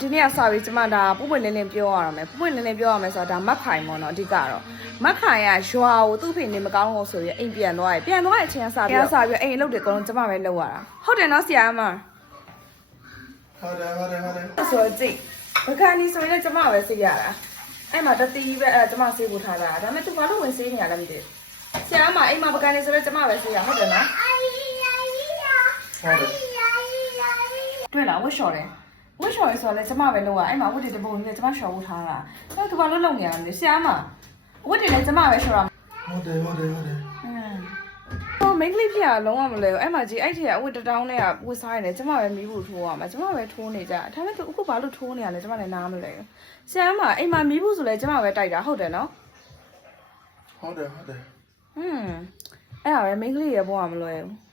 ဒီနေ့ကစပြီးကျမဒါပုံပွင့်လင်းလင်းပြောရအောင်မယ်ပုံပွင့်လင်းလင်းပြောရမယ်ဆိုတာဒါမတ်ခိုင်ပေါ့နော်အဓိကတော့မတ်ခိုင်ကရွာကိုသူ့ဖေနေမကောင်းလို့ဆိုပြီးအိမ်ပြန်သွားတယ်ပြန်သွားတဲ့အချိန်ကစပြီးအိမ်အလုပ်တွေအကုန်လုံးကျမပဲလုပ်ရတာဟုတ်တယ်နော်ဆရာမဟုတ်တယ်ဆိုတော့ကြည့်ဘခါနီဆိုရင်ကျမပဲဆေးရတာအဲ့မှာတတိပဲကျမဆေးဖို့ထားတာဒါပေမဲ့သူဘာလို့ဝင်ဆေးနေရလဲမသိဘူးဆရာမအိမ်မှာဘခါနီဆိုတော့ကျမပဲဆေးရဟုတ်တယ်နော်ဟုတ်တယ်တွေ့လားဝတ်လျှော်တယ်ဝတ်လျှော်ရဲဆိုတော့လည်းကျမပဲလုပ်ရအဲ့မှာဝတ်တွေတပုံကြီးနဲ့ကျမလျှော်ဖို့ထားတာအဲ့သူဘာလို့လုပ်နေရလဲဆရာမဝတ်တွေလည်းကျမပဲလျှော်တာဟုတ်တယ်ဟိုမိန်းကလေးဖြစ်ရလုံးဝမလဲအဲ့မှာကြီးအဲ့ထက်အဝတ်တောင်းနဲ့ကဝတ်စားရတယ်ကျမပဲမီးဖို့ထိုးရမှာကျမပဲထိုးနေကြဒါပေမဲ့သူအခုဘာလို့ထိုးနေရလဲကျမလည်းနားမလဲဆရာမအိမ်မှာမီးဖို့ဆိုလဲကျမပဲတိုက်တာဟုတ်တယ်နော်ဟုတ်တယ်အဲ့ဒါပဲမိန်းကလေးရဘွားမလွယ်ဘူး